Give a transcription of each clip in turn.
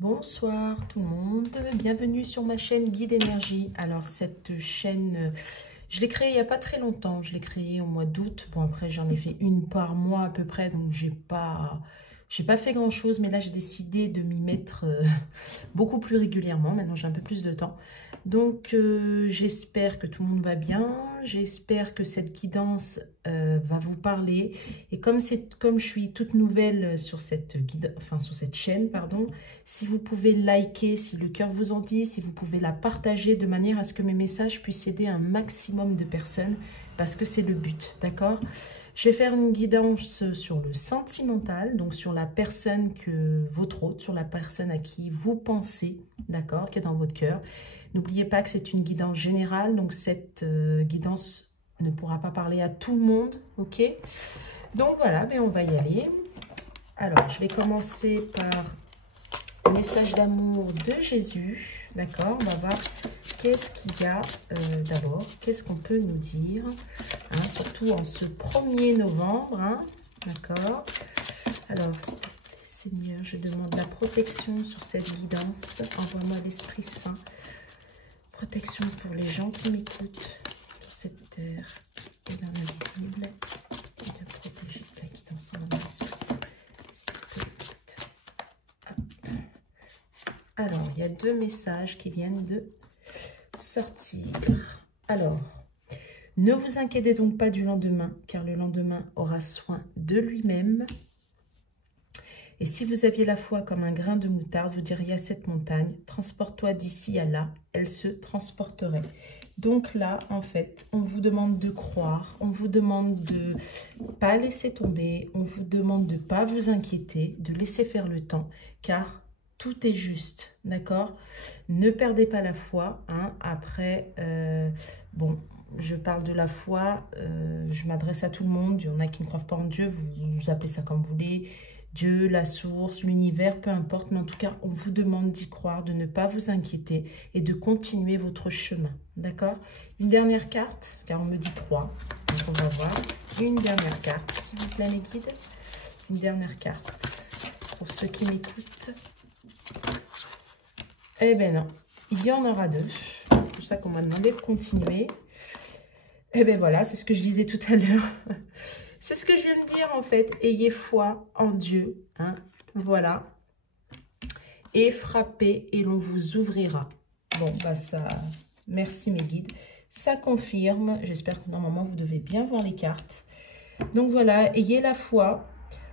Bonsoir tout le monde, bienvenue sur ma chaîne Guide Énergie. Alors cette chaîne, je l'ai créée il n'y a pas très longtemps, je l'ai créée au mois d'août. Bon après j'en ai fait une par mois à peu près, donc j'ai pas fait grand chose, mais là j'ai décidé de m'y mettre beaucoup plus régulièrement. Maintenant j'ai un peu plus de temps. Donc j'espère que tout le monde va bien, j'espère que cette guidance va vous parler. Et comme je suis toute nouvelle sur cette chaîne, pardon, si vous pouvez liker, si le cœur vous en dit, si vous pouvez la partager de manière à ce que mes messages puissent aider un maximum de personnes, parce que c'est le but, d'accord? Je vais faire une guidance sur le sentimental, donc sur la personne votre hôte, sur la personne à qui vous pensez, d'accord, qui est dans votre cœur. N'oubliez pas que c'est une guidance générale, donc cette guidance ne pourra pas parler à tout le monde, ok? Donc voilà, mais on va y aller. Alors, je vais commencer par le message d'amour de Jésus, d'accord? On va voir qu'est-ce qu'il y a d'abord, qu'est-ce qu'on peut nous dire, hein, surtout en ce 1er novembre, hein, d'accord? Alors, Seigneur, je demande la protection sur cette guidance, envoie-moi l'Esprit Saint, protection pour les gens qui m'écoutent sur cette terre et dans l'invisible, et de protéger la guidance en l'Esprit Saint. Alors, il y a 2 messages qui viennent de sortir. Alors, ne vous inquiétez donc pas du lendemain, car le lendemain aura soin de lui-même. Et si vous aviez la foi comme un grain de moutarde, vous diriez à cette montagne, transporte-toi d'ici à là, elle se transporterait. Donc là, en fait, on vous demande de croire, on vous demande de ne pas laisser tomber, on vous demande de ne pas vous inquiéter, de laisser faire le temps, car tout est juste, d'accord? Ne perdez pas la foi, hein. Après, bon, je parle de la foi, je m'adresse à tout le monde, il y en a qui ne croient pas en Dieu, vous appelez ça comme vous voulez, Dieu, la source, l'univers, peu importe, mais en tout cas, on vous demande d'y croire, de ne pas vous inquiéter et de continuer votre chemin, d'accord? Une dernière carte, car on me dit 3, donc on va voir. Une dernière carte, s'il vous plaît, mes guides. Une dernière carte pour ceux qui m'écoutent. Eh bien non, il y en aura 2. C'est pour ça qu'on m'a demandé de continuer. Eh bien voilà, c'est ce que je disais tout à l'heure. C'est ce que je viens de dire en fait. Ayez foi en Dieu. Hein, voilà. Et frappez et l'on vous ouvrira. Bon, bah ça, merci mes guides. Ça confirme. J'espère que normalement vous devez bien voir les cartes. Donc voilà, ayez la foi.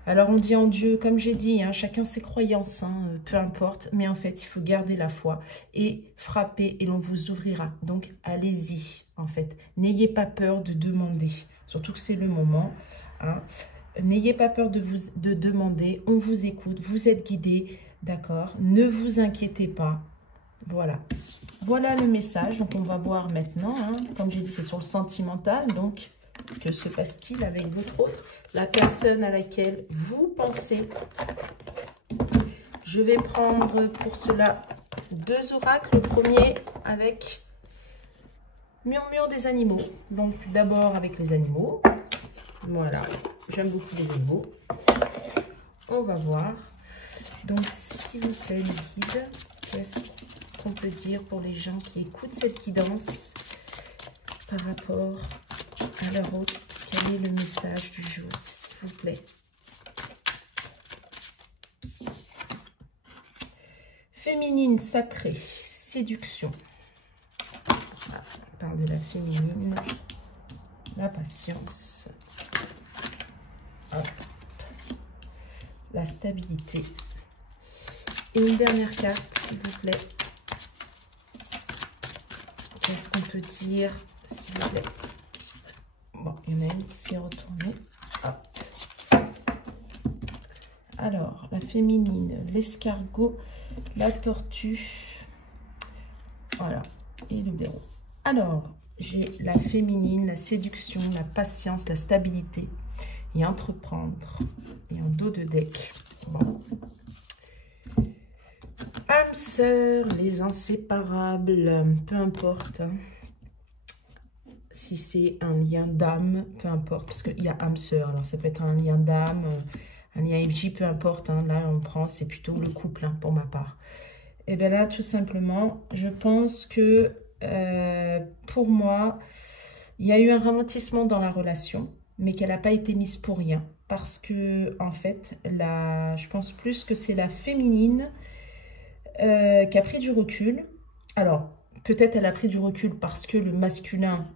Alors on dit en Dieu, comme j'ai dit, hein, chacun ses croyances, hein, peu importe. Mais en fait, il faut garder la foi et frapper et l'on vous ouvrira. Donc allez-y, en fait. N'ayez pas peur de demander, surtout que c'est le moment. Hein. N'ayez pas peur de demander, on vous écoute, vous êtes guidés, d'accord? Ne vous inquiétez pas. Voilà. Voilà le message. Donc on va voir maintenant, hein. Comme j'ai dit, c'est sur le sentimental, donc... Que se passe-t-il avec votre autre, la personne à laquelle vous pensez? Je vais prendre pour cela 2 oracles. Le premier avec murmure des animaux. Donc d'abord avec les animaux. Voilà, j'aime beaucoup les animaux. On va voir. Donc s'il vous plaît, les guides, qu'est-ce qu'on peut dire pour les gens qui écoutent cette guidance par rapport à leur hôte? Quel est le message du jour, s'il vous plaît? Féminine, sacrée, séduction. Ah, on parle de la féminine, la patience, hop, la stabilité. Et une dernière carte, s'il vous plaît. Qu'est-ce qu'on peut dire, s'il vous plaît? Bon, il y en a une qui s'est retournée. Hop. Alors, la féminine, l'escargot, la tortue. Voilà. Et le blaireau. Alors, j'ai la féminine, la séduction, la patience, la stabilité. Et entreprendre. Et en dos de deck. Bon. Âme sœur, les inséparables. Peu importe. Hein. Si c'est un lien d'âme, peu importe, parce qu'il y a âme sœur, alors ça peut être un lien d'âme un lien FJ, peu importe, hein, là on prend, c'est plutôt le couple hein, pour ma part. Et bien là, tout simplement, je pense que pour moi, il y a eu un ralentissement dans la relation, mais qu'elle n'a pas été mise pour rien. Parce que, en fait, je pense plus que c'est la féminine qui a pris du recul. Alors, peut-être elle a pris du recul parce que le masculin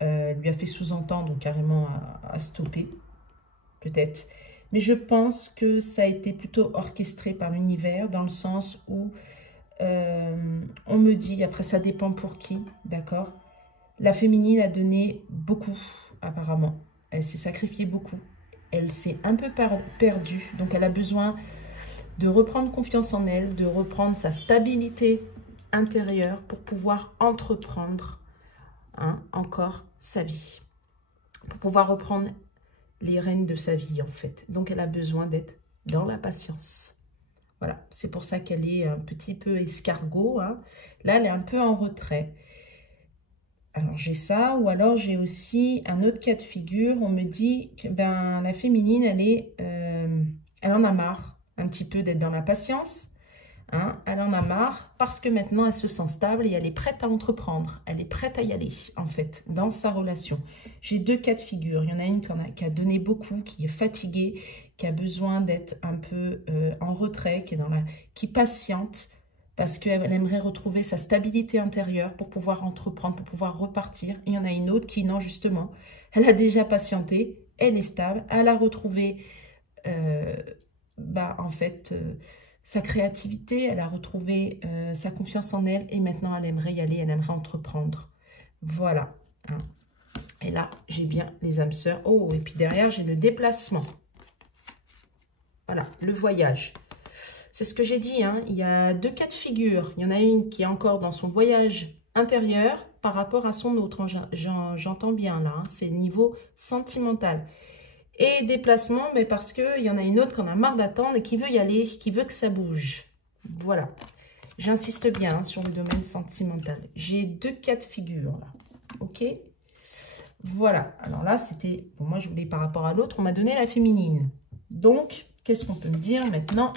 lui a fait sous-entendre carrément à stopper. Peut-être. Mais je pense que ça a été plutôt orchestré par l'univers, dans le sens où on me dit, après ça dépend pour qui, d'accord? La féminine a donné beaucoup, apparemment. Elle s'est sacrifiée beaucoup. Elle s'est un peu perdue, donc elle a besoin de reprendre confiance en elle, de reprendre sa stabilité intérieure pour pouvoir entreprendre encore sa vie, pour pouvoir reprendre les rênes de sa vie en fait. Donc elle a besoin d'être dans la patience. Voilà, c'est pour ça qu'elle est un petit peu escargot. Hein. Là, elle est un peu en retrait. Alors, j'ai ça. Ou alors, j'ai aussi un autre cas de figure. On me dit que ben, la féminine, elle en a marre un petit peu d'être dans la patience. Hein. Elle en a marre parce que maintenant, elle se sent stable et elle est prête à entreprendre. Elle est prête à y aller, en fait, dans sa relation. J'ai deux cas de figure. Il y en a une qui a donné beaucoup, qui est fatiguée, qui a besoin d'être un peu en retrait, qui patiente parce qu'elle aimerait retrouver sa stabilité intérieure pour pouvoir entreprendre, pour pouvoir repartir. Il y en a une autre qui, non, justement, elle a déjà patienté, elle est stable, elle a retrouvé, en fait, sa créativité, elle a retrouvé sa confiance en elle et maintenant, elle aimerait y aller, elle aimerait entreprendre. Voilà. Hein. Et là, j'ai bien les âmes sœurs. Oh, et puis derrière, j'ai le déplacement. Voilà, le voyage. C'est ce que j'ai dit, hein. Il y a deux cas de figure. Il y en a une qui est encore dans son voyage intérieur par rapport à son autre. J'entends bien là, hein. C'est niveau sentimental. Et déplacement, mais parce qu'il y en a une autre qu'on a marre d'attendre et qui veut y aller, qui veut que ça bouge. Voilà. J'insiste bien hein, sur le domaine sentimental. J'ai deux cas de figure là. Ok? Voilà. Alors là, c'était... Bon, moi, je voulais par rapport à l'autre, on m'a donné la féminine. Donc, qu'est-ce qu'on peut me dire maintenant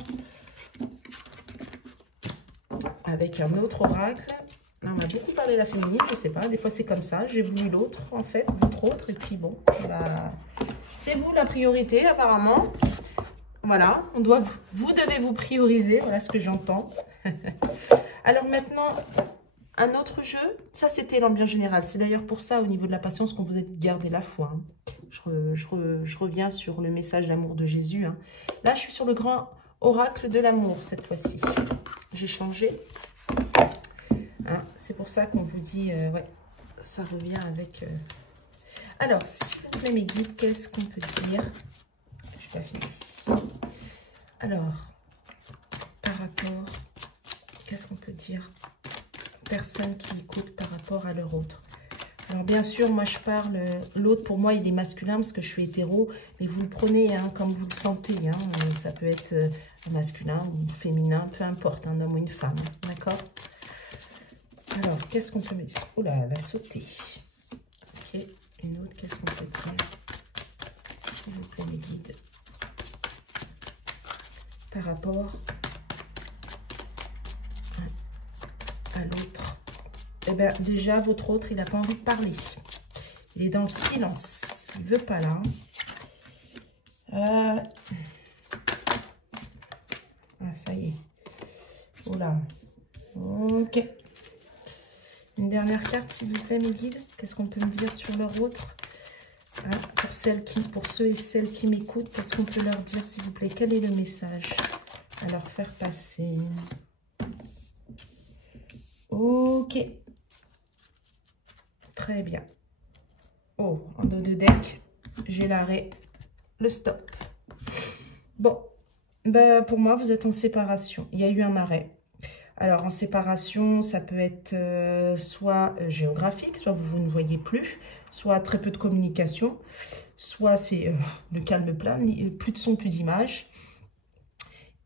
avec un autre oracle? Là, on m'a beaucoup parlé de la féminine, je sais pas, des fois c'est comme ça. J'ai voulu l'autre, en fait, votre autre, et puis bon, bah, c'est vous la priorité, apparemment. Voilà, vous devez vous prioriser, voilà ce que j'entends. Alors maintenant, un autre jeu, ça c'était l'ambiance générale. C'est d'ailleurs pour ça, au niveau de la patience, qu'on vous a gardé la foi. Hein. Je reviens sur le message d'amour de Jésus. Hein. Là, je suis sur le grand oracle de l'amour, cette fois-ci. J'ai changé. Hein, c'est pour ça qu'on vous dit, ouais, ça revient avec... Alors, s'il vous plaît, mes guides, qu'est-ce qu'on peut dire? Je n'ai pas fini. Alors, par rapport, qu'est-ce qu'on peut dire? Personne qui écoute par rapport à leur autre. Alors, bien sûr, moi, je parle, l'autre, pour moi, il est masculin parce que je suis hétéro, mais vous le prenez hein, comme vous le sentez. Hein, ça peut être masculin ou féminin, peu importe, un homme ou une femme, d'accord? Alors, qu'est-ce qu'on peut me dire? Oh là, elle a sauté. Ok, une autre, qu'est-ce qu'on peut dire? S'il vous plaît, mes guides. Par rapport à l'autre. Eh bien, déjà, votre autre, il n'a pas envie de parler. Il est dans le silence. Il ne veut pas, là. Ah, ça y est. Oh là. Ok. Une dernière carte, s'il vous plaît, mes guides. Qu'est-ce qu'on peut me dire sur leur autre? Pour ceux et celles qui m'écoutent, qu'est-ce qu'on peut leur dire, s'il vous plaît? Quel est le message à leur faire passer? Ok. Très bien. Oh, en dos de deck, j'ai l'arrêt, le stop. Bon, bah pour moi, vous êtes en séparation. Il y a eu un arrêt. Alors, en séparation, ça peut être soit géographique, soit vous ne voyez plus, soit très peu de communication, soit c'est le calme plat, plus de son, plus d'image.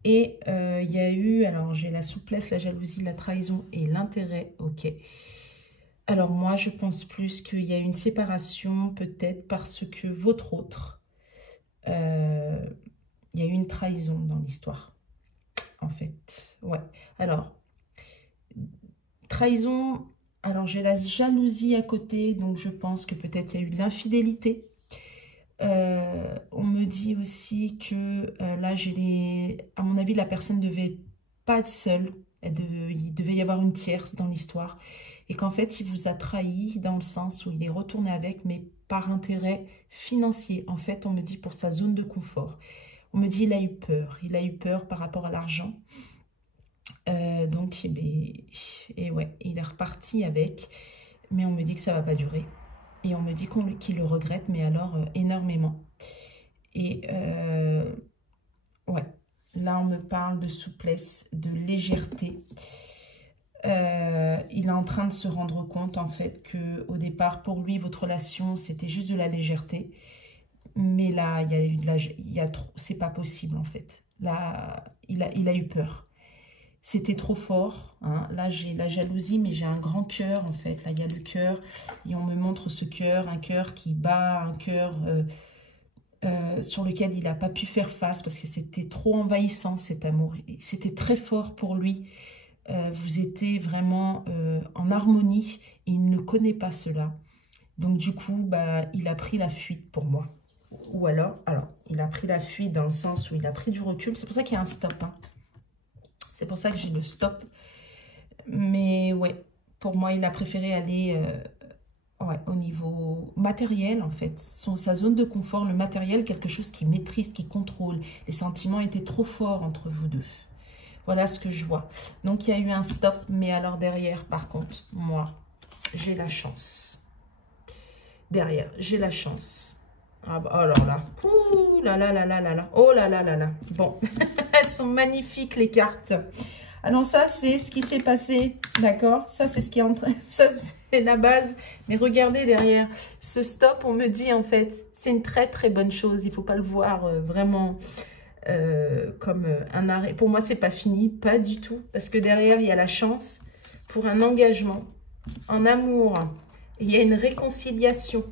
Et il y a eu, alors j'ai la souplesse, la jalousie, la trahison et l'intérêt, ok. Alors moi, je pense plus qu'il y a une séparation, peut-être parce que votre autre Il y a eu une trahison dans l'histoire, en fait. Ouais. Alors, trahison, alors j'ai la jalousie à côté, donc je pense que peut-être il y a eu de l'infidélité. On me dit aussi que là, à mon avis, la personne ne devait pas être seule. Il devait y avoir une tierce dans l'histoire. Et qu'en fait, il vous a trahi dans le sens où il est retourné avec, mais par intérêt financier. En fait, on me dit pour sa zone de confort. On me dit il a eu peur. Il a eu peur par rapport à l'argent. Donc, et ouais, il est reparti avec. Mais on me dit que ça ne va pas durer. Et on me dit qu'il le regrette, mais alors énormément. Et ouais, là on me parle de souplesse, de légèreté. Il est en train de se rendre compte en fait que au départ, pour lui, votre relation, c'était juste de la légèreté. Mais là, c'est pas possible en fait. Là, il a eu peur. C'était trop fort. Hein. Là, j'ai la jalousie, mais j'ai un grand cœur, en fait. Là, il y a le cœur. Et on me montre ce cœur, un cœur qui bat, un cœur sur lequel il n'a pas pu faire face parce que c'était trop envahissant, cet amour. C'était très fort pour lui. Vous étiez vraiment en harmonie et il ne connaît pas cela. Donc, du coup, bah, il a pris la fuite pour moi. Ou alors, il a pris la fuite dans le sens où il a pris du recul. C'est pour ça qu'il y a un stop, hein. C'est pour ça que j'ai le stop. Mais ouais, pour moi, il a préféré aller ouais, au niveau matériel, en fait. Sa zone de confort, le matériel, quelque chose qui maîtrise, qui contrôle. Les sentiments étaient trop forts entre vous deux. Voilà ce que je vois. Donc, il y a eu un stop. Mais alors derrière, par contre, moi, j'ai la chance. Derrière, j'ai la chance. Ah bah, alors là. Ouh là là là là là là. Oh là là là là. Bon, elles sont magnifiques les cartes. Alors ça, c'est ce qui s'est passé. D'accord? Ça, c'est ce qui est en train... Ça, c'est la base. Mais regardez derrière. Ce stop, on me dit en fait, c'est une très très bonne chose. Il ne faut pas le voir vraiment comme un arrêt. Pour moi, c'est pas fini. Pas du tout. Parce que derrière, il y a la chance pour un engagement en amour. Il y a une réconciliation.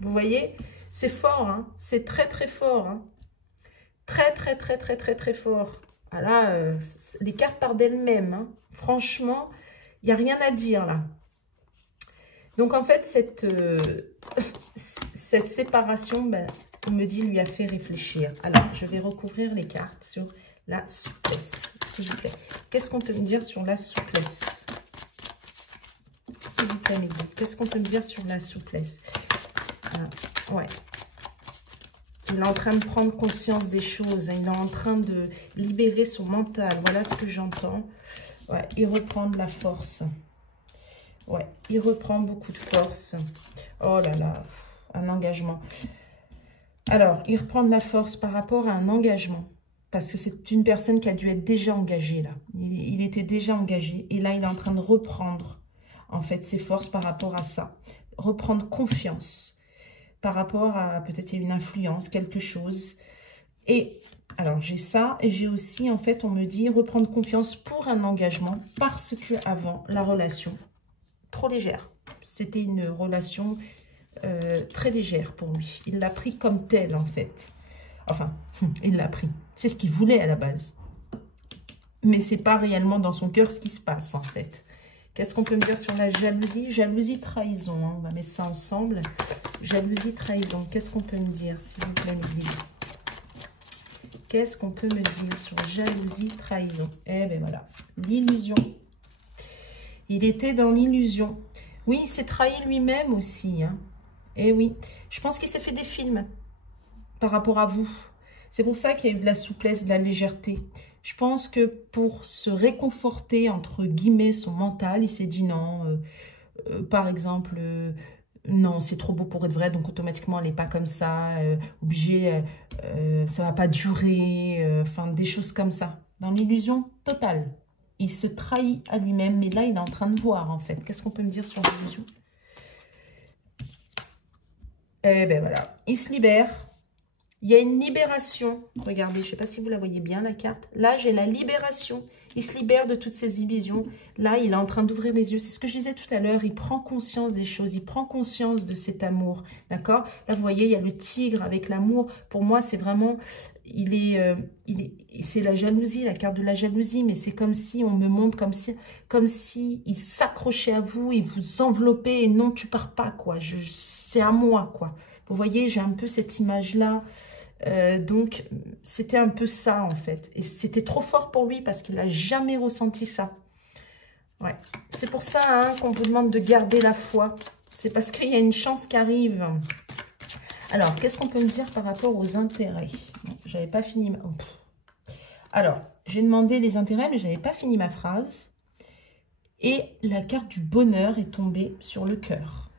Vous voyez? C'est fort, hein? C'est très, très fort. Hein? Très, très, très, très, très, très fort. Ah là, les cartes partent d'elles-mêmes. Hein? Franchement, il n'y a rien à dire là. Donc, en fait, cette séparation, ben, on me dit, lui a fait réfléchir. Alors, je vais recouvrir les cartes sur la souplesse, s'il vous plaît. Qu'est-ce qu'on peut me dire sur la souplesse? S'il vous plaît, mes guides. Qu'est-ce qu'on peut me dire sur la souplesse? Ouais. Il est en train de prendre conscience des choses. Il est en train de libérer son mental. Voilà ce que j'entends. Ouais, il reprend de la force. Ouais, il reprend beaucoup de force. Oh là là, un engagement. Alors, il reprend de la force par rapport à un engagement. Parce que c'est une personne qui a dû être déjà engagée là. Il était déjà engagé. Et là, il est en train de reprendre, en fait, ses forces par rapport à ça. Reprendre confiance. Par rapport à, peut-être il y a une influence, quelque chose. Et, alors j'ai ça, et j'ai aussi, en fait, on me dit, reprendre confiance pour un engagement, parce que avant la relation, trop légère. C'était une relation très légère pour lui. Il l'a pris comme tel, en fait. Enfin, il l'a pris. C'est ce qu'il voulait à la base. Mais c'est pas réellement dans son cœur ce qui se passe, en fait. Qu'est-ce qu'on peut me dire sur la jalousie? Jalousie, trahison. Hein. On va mettre ça ensemble. Jalousie, trahison. Qu'est-ce qu'on peut me dire, s'il vous plaît, mes guides? Qu'est-ce qu'on peut me dire sur jalousie, trahison? Eh bien, voilà. L'illusion. Il était dans l'illusion. Oui, il s'est trahi lui-même aussi. Hein. Eh oui. Je pense qu'il s'est fait des films par rapport à vous. C'est pour ça qu'il y a eu de la souplesse, de la légèreté. Je pense que pour se réconforter, entre guillemets, son mental, il s'est dit non, par exemple, non, c'est trop beau pour être vrai, donc automatiquement, elle n'est pas comme ça, obligée, ça ne va pas durer, enfin, des choses comme ça. Dans l'illusion totale. Il se trahit à lui-même, mais là, il est en train de voir, en fait. Qu'est-ce qu'on peut me dire sur l'illusion? Eh bien, voilà. Il se libère. Il y a une libération. Regardez, je ne sais pas si vous la voyez bien, la carte. Là, j'ai la libération. Il se libère de toutes ces illusions. Là, il est en train d'ouvrir les yeux. C'est ce que je disais tout à l'heure. Il prend conscience des choses. Il prend conscience de cet amour. D'accord? Là, vous voyez, il y a le tigre avec l'amour. Pour moi, c'est vraiment... c'est la jalousie, la carte de la jalousie. Mais c'est comme si on me montre comme si il s'accrochait à vous, il vous enveloppait. Et non, tu pars pas, quoi. C'est à moi, quoi. Vous voyez, j'ai un peu cette image-là. Donc, c'était un peu ça, en fait. Et c'était trop fort pour lui parce qu'il n'a jamais ressenti ça. Ouais. C'est pour ça hein, qu'on vous demande de garder la foi. C'est parce qu'il y a une chance qui arrive. Alors, qu'est-ce qu'on peut me dire par rapport aux intérêts? J'avais pas fini ma... Alors, j'ai demandé les intérêts, mais je n'avais pas fini ma phrase. Et la carte du bonheur est tombée sur le cœur.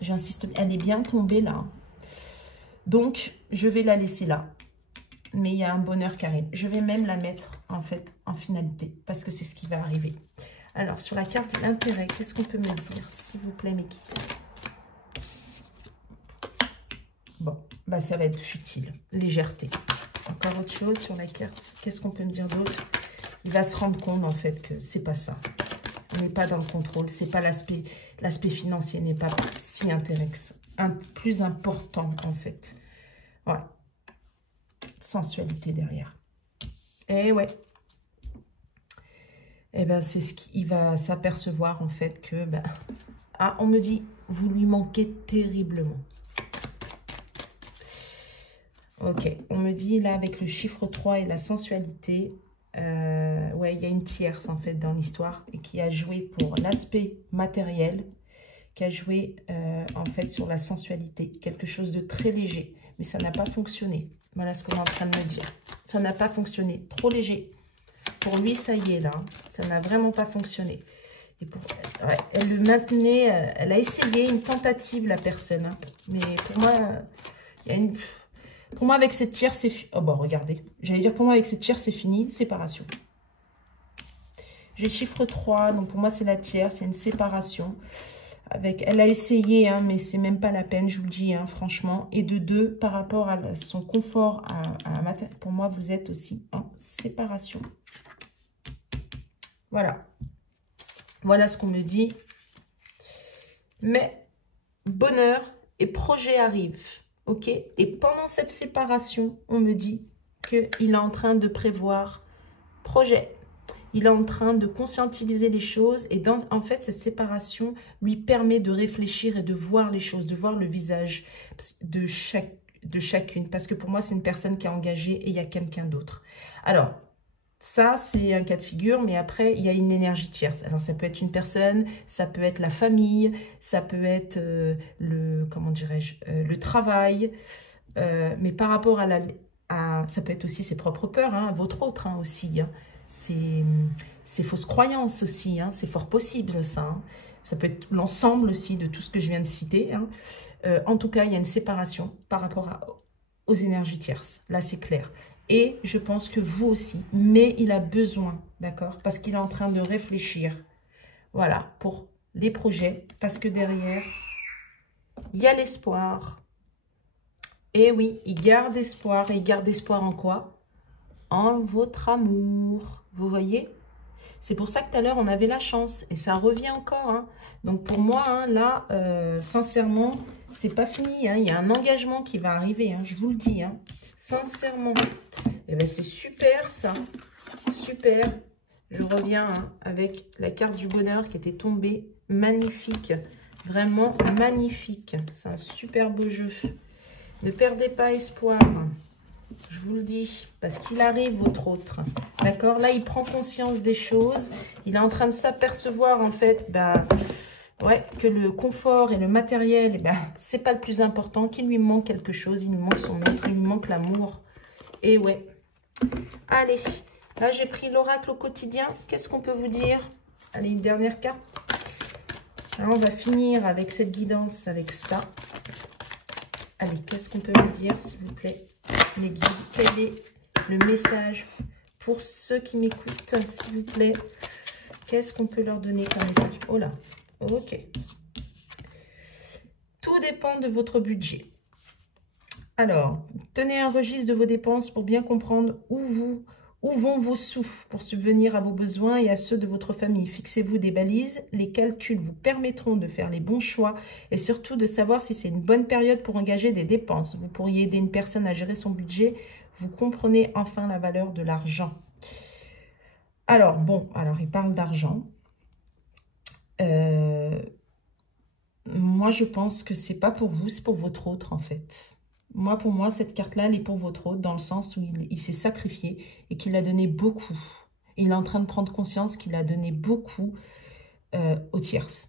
J'insiste, elle est bien tombée là. Donc, je vais la laisser là. Mais il y a un bonheur qui arrive. Je vais même la mettre, en fait, en finalité. Parce que c'est ce qui va arriver. Alors, sur la carte de l'intérêt, qu'est-ce qu'on peut me dire? S'il vous plaît, m'équiter. Bon, bah ça va être futile. Légèreté. Encore autre chose sur la carte. Qu'est-ce qu'on peut me dire d'autre? Il va se rendre compte, en fait, que c'est pas ça. On n'est pas dans le contrôle. C'est pas l'aspect financier n'est pas si intéressant. Plus important, en fait. Ouais. Sensualité derrière. Et ouais. Et ben c'est ce qu'il va s'apercevoir, en fait, que... Ben, ah, on me dit, vous lui manquez terriblement. Ok, on me dit, là, avec le chiffre 3 et la sensualité... ouais, il y a une tierce, en fait, dans l'histoire, et qui a joué pour l'aspect matériel, qui a joué en fait sur la sensualité, quelque chose de très léger, mais ça n'a pas fonctionné. Voilà ce qu'on est en train de me dire. Ça n'a pas fonctionné, trop léger. Pour lui, ça y est là, ça n'a vraiment pas fonctionné. Et pour, ouais, elle le maintenait, elle a essayé une tentative, la personne. Hein. Mais pour moi, il y a une... Pour moi, avec cette tierce, c'est fini. Oh bon, regardez. J'allais dire, pour moi, avec cette tierce, c'est fini. Séparation. J'ai chiffre 3, donc pour moi, c'est la tierce, c'est une séparation. Elle a essayé, hein, mais c'est même pas la peine, je vous le dis, hein, franchement. Et de 2, par rapport à son confort, pour moi, vous êtes aussi en séparation. Voilà. Voilà ce qu'on me dit. Mais bonheur et projet arrivent, ok? Et pendant cette séparation, on me dit qu'il est en train de prévoir projet. Il est en train de conscientiser les choses et en fait, cette séparation lui permet de réfléchir et de voir les choses, de voir le visage de chacune. Parce que pour moi, c'est une personne qui est engagée et il y a quelqu'un d'autre. Alors, ça, c'est un cas de figure, mais après, il y a une énergie tierce. Alors, ça peut être une personne, ça peut être la famille, ça peut être comment dirais-je, le travail. Mais par rapport ça peut être aussi ses propres peurs, hein, votre autre hein, aussi, hein. C'est fausses croyances aussi, hein, c'est fort possible ça. Hein. Ça peut être l'ensemble aussi de tout ce que je viens de citer. Hein. En tout cas, il y a une séparation par rapport aux énergies tierces. Là, c'est clair. Et je pense que vous aussi. Mais il a besoin, d'accord? Parce qu'il est en train de réfléchir. Voilà, pour les projets. Parce que derrière, il y a l'espoir. Et oui, il garde espoir. Et il garde espoir en quoi? En votre amour. Vous voyez? C'est pour ça que tout à l'heure, on avait la chance. Et ça revient encore. Hein. Donc, pour moi, hein, là, sincèrement, c'est pas fini. Hein. Il y a un engagement qui va arriver. Hein, je vous le dis. Hein. Sincèrement. Et bien, c'est super, ça. Super. Je reviens hein, avec la carte du bonheur qui était tombée. Magnifique. Vraiment magnifique. C'est un super beau jeu. Ne perdez pas espoir. Je vous le dis, parce qu'il arrive votre autre. D'accord? Là, il prend conscience des choses. Il est en train de s'apercevoir, en fait, bah, ouais, que le confort et le matériel, bah, c'est pas le plus important, qu'il lui manque quelque chose. Il lui manque son autre, il lui manque l'amour. Et ouais. Allez, là, j'ai pris l'oracle au quotidien. Qu'est-ce qu'on peut vous dire? Allez, une dernière carte. Alors, on va finir avec cette guidance, avec ça. Allez, qu'est-ce qu'on peut me dire, s'il vous plaît? Les guides, quel est le message pour ceux qui m'écoutent, s'il vous plaît? Qu'est-ce qu'on peut leur donner comme message? Oh là, ok. Tout dépend de votre budget. Alors, tenez un registre de vos dépenses pour bien comprendre où vont vos sous pour subvenir à vos besoins et à ceux de votre famille. Fixez-vous des balises. Les calculs vous permettront de faire les bons choix et surtout de savoir si c'est une bonne période pour engager des dépenses. Vous pourriez aider une personne à gérer son budget. Vous comprenez enfin la valeur de l'argent. Alors, bon, alors il parle d'argent. Moi, je pense que c'est pas pour vous, c'est pour votre autre, en fait. Moi, pour moi, cette carte-là, elle est pour votre autre, dans le sens où il s'est sacrifié et qu'il a donné beaucoup. Il est en train de prendre conscience qu'il a donné beaucoup aux tierces,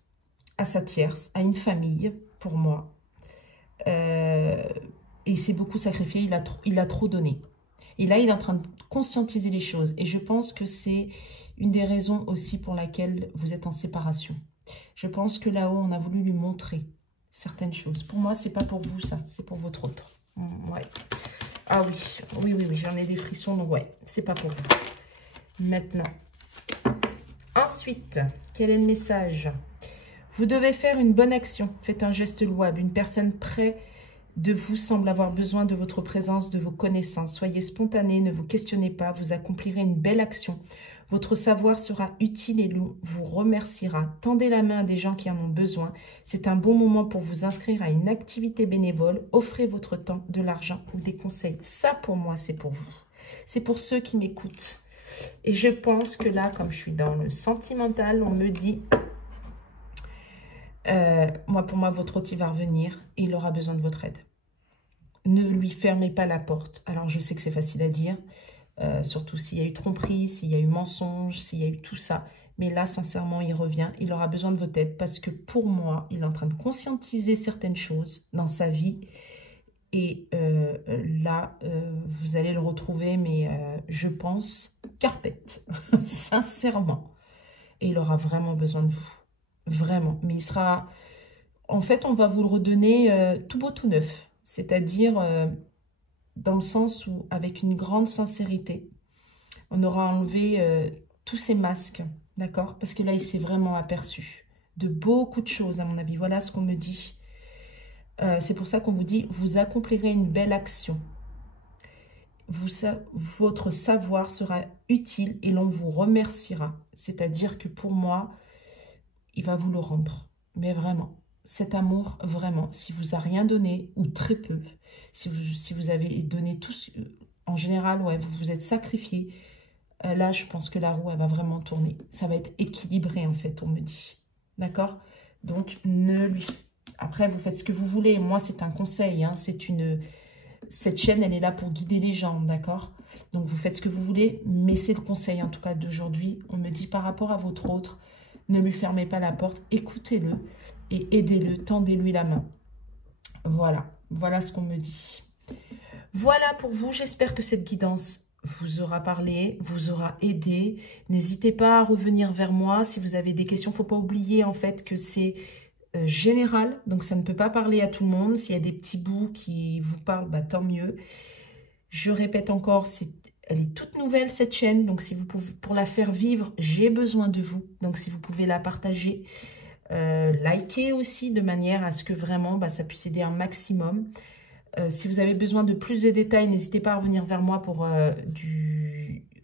à sa tierce, à une famille, pour moi. Et il s'est beaucoup sacrifié, il a trop donné. Et là, il est en train de conscientiser les choses. Et je pense que c'est une des raisons aussi pour laquelle vous êtes en séparation. Je pense que là-haut, on a voulu lui montrer certaines choses. Pour moi, c'est pas pour vous, ça. C'est pour votre autre. Ouais. Ah oui, oui, j'en ai des frissons. Donc, ouais, c'est pas pour vous. Maintenant. Ensuite, quel est le message? Vous devez faire une bonne action. Faites un geste louable. Une personne près de vous semble avoir besoin de votre présence, de vos connaissances. Soyez spontané, ne vous questionnez pas. Vous accomplirez une belle action. Votre savoir sera utile et vous remerciera. Tendez la main à des gens qui en ont besoin. C'est un bon moment pour vous inscrire à une activité bénévole. Offrez votre temps, de l'argent ou des conseils. Ça, pour moi, c'est pour vous. C'est pour ceux qui m'écoutent. Et je pense que là, comme je suis dans le sentimental, on me dit... pour moi, votre autre, il va revenir et il aura besoin de votre aide. Ne lui fermez pas la porte. Alors, je sais que c'est facile à dire. Surtout s'il y a eu tromperie, s'il y a eu mensonge, s'il y a eu tout ça. Mais là, sincèrement, il revient. Il aura besoin de votre aide parce que pour moi, il est en train de conscientiser certaines choses dans sa vie. Et là, vous allez le retrouver, mais je pense, carpette, sincèrement. Et il aura vraiment besoin de vous. Vraiment. Mais il sera... En fait, on va vous le redonner tout beau, tout neuf. C'est-à-dire... dans le sens où, avec une grande sincérité, on aura enlevé tous ces masques, d'accord? Parce que là, il s'est vraiment aperçu de beaucoup de choses, à mon avis. Voilà ce qu'on me dit. C'est pour ça qu'on vous dit, vous accomplirez une belle action. Votre savoir sera utile et l'on vous remerciera. C'est-à-dire que pour moi, il va vous le rendre. Mais vraiment. Cet amour, vraiment, si vous a rien donné, ou très peu, si vous avez donné tout, en général, ouais, vous vous êtes sacrifié, là, je pense que la roue, elle va vraiment tourner. Ça va être équilibré, en fait, on me dit. D'accord? Donc, ne lui... Après, vous faites ce que vous voulez. Moi, c'est un conseil, hein. Cette chaîne, elle est là pour guider les gens, d'accord? Donc, vous faites ce que vous voulez, mais c'est le conseil, en tout cas, d'aujourd'hui. On me dit par rapport à votre autre, ne lui fermez pas la porte, écoutez-le. Et aidez-le, tendez-lui la main. Voilà, voilà ce qu'on me dit. Voilà pour vous, j'espère que cette guidance vous aura parlé, vous aura aidé. N'hésitez pas à revenir vers moi si vous avez des questions. Il ne faut pas oublier en fait que c'est général, donc ça ne peut pas parler à tout le monde. S'il y a des petits bouts qui vous parlent, bah, tant mieux. Je répète encore, elle est toute nouvelle cette chaîne, donc si vous pouvez, pour la faire vivre, j'ai besoin de vous. Donc si vous pouvez la partager, liker aussi de manière à ce que vraiment ça puisse aider un maximum. Si vous avez besoin de plus de détails, n'hésitez pas à revenir vers moi pour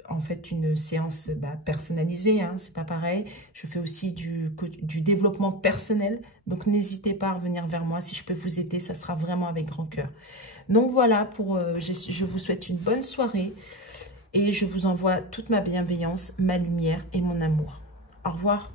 en fait une séance personnalisée, hein, c'est pas pareil. Je fais aussi du développement personnel, donc n'hésitez pas à revenir vers moi. Si je peux vous aider, ça sera vraiment avec grand cœur. Donc voilà, je vous souhaite une bonne soirée et je vous envoie toute ma bienveillance, ma lumière et mon amour. Au revoir.